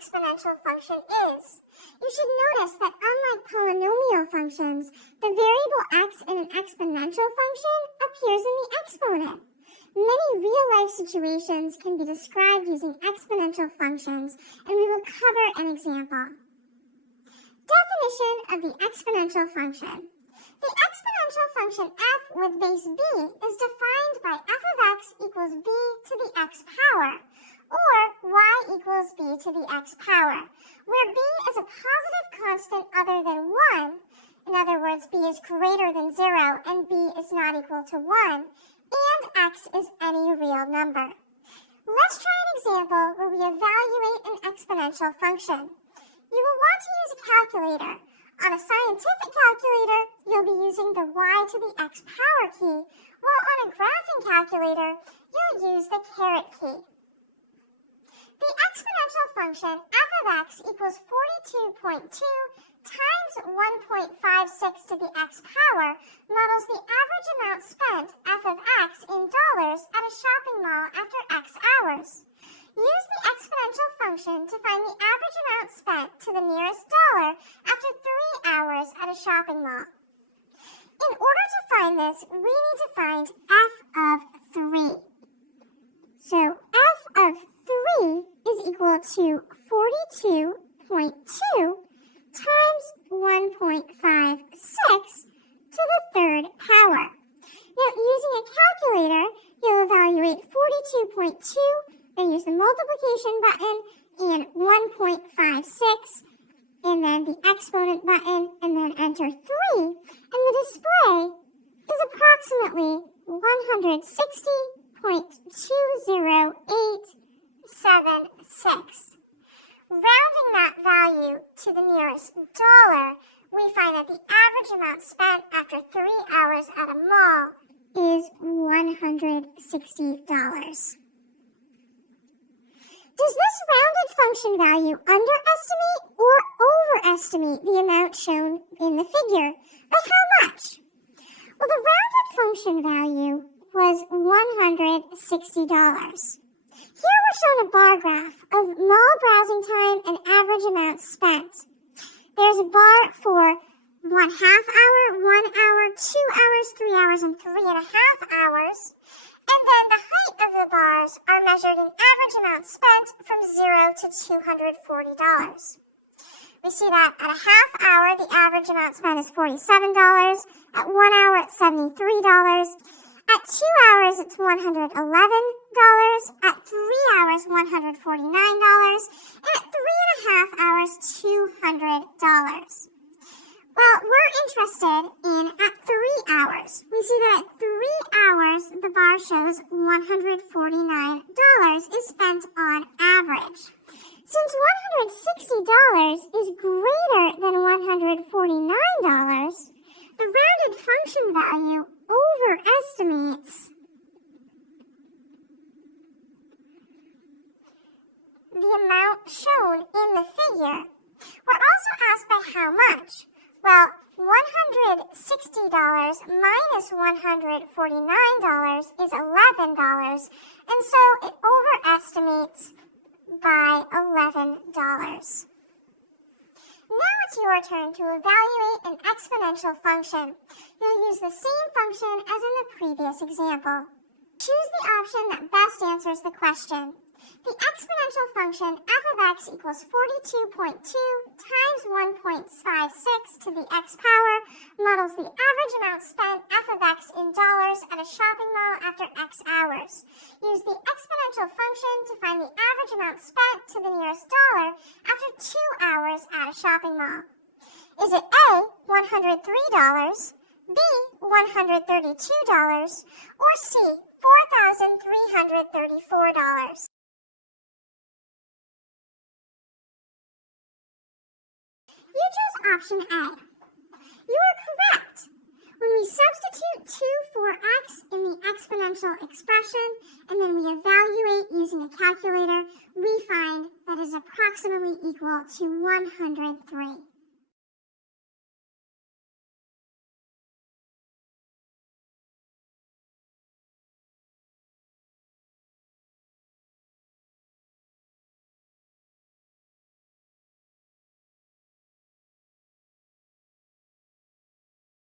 exponential function is. You should notice that unlike polynomial functions, the variable x in an exponential function appears in the exponent. Many real-life situations can be described using exponential functions, and we will cover an example. Definition of the exponential function. The exponential function f with base b is defined by f of x equals b to the x power, or y equals b to the x power, where b is a positive constant other than 1. In other words, b is greater than 0 and b is not equal to 1, and x is any real number. Let's try an example where we evaluate an exponential function. You will want to use a calculator. On a scientific calculator, you'll be using the y to the x power key, while on a graphing calculator, you'll use the caret key. The exponential function f of x equals 42.2 times 1.56 to the x power models the average amount spent f of x in dollars at a shopping mall after x hours. Use the exponential function to find the average amount spent to the nearest dollar after 3 hours at a shopping mall. In order to find this, we need to find f of 3. So f of 3 is equal to 42.2 times 1.56 to the third power. Now, using a calculator, you'll evaluate 42.2, then use the multiplication button and 1.56, and then the exponent button, and then enter 3, and the display is approximately 160.20876. Rounding that value to the nearest dollar, we find that the average amount spent after 3 hours at a mall is $160. Does this rounded function value underestimate or overestimate the amount shown in the figure? By how much? Well, the rounded function value was $160. Here we're shown a bar graph of mall browsing time and average amount spent. There's a bar for 1/2 hour, 1 hour, 2 hours, 3 hours, and 3.5 hours. And then the height of the bars are measured in average amount spent from 0 to $240. We see that at a ½ hour, the average amount spent is $47. At 1 hour, it's $73. At 2 hours, it's $111. At 3 hours, $149. And at 3.5 hours, $200. Well, we're interested in at 3 hours. We see that at 3 hours, the bar shows $149 is spent on average. Since $160 is greater than $149, the rounded function value overestimates the amount shown in the figure. We're also asked by how much. Well, $160 minus $149 is $11, and so it overestimates by $11. Now it's your turn to evaluate an exponential function. You'll use the same function as in the previous example. Choose the option that best answers the question. The exponential function f of x equals 42.2 times 1.56 to the x power models the average amount spent f of x in dollars at a shopping mall after x hours. Use the exponential function to find the average amount spent to the nearest dollar after 2 hours at a shopping mall. Is it A, $103, B, $132, or C, $4,334? You chose option A. You are correct. When we substitute 2 for x in the exponential expression, and then we evaluate using a calculator, we find that is approximately equal to 103.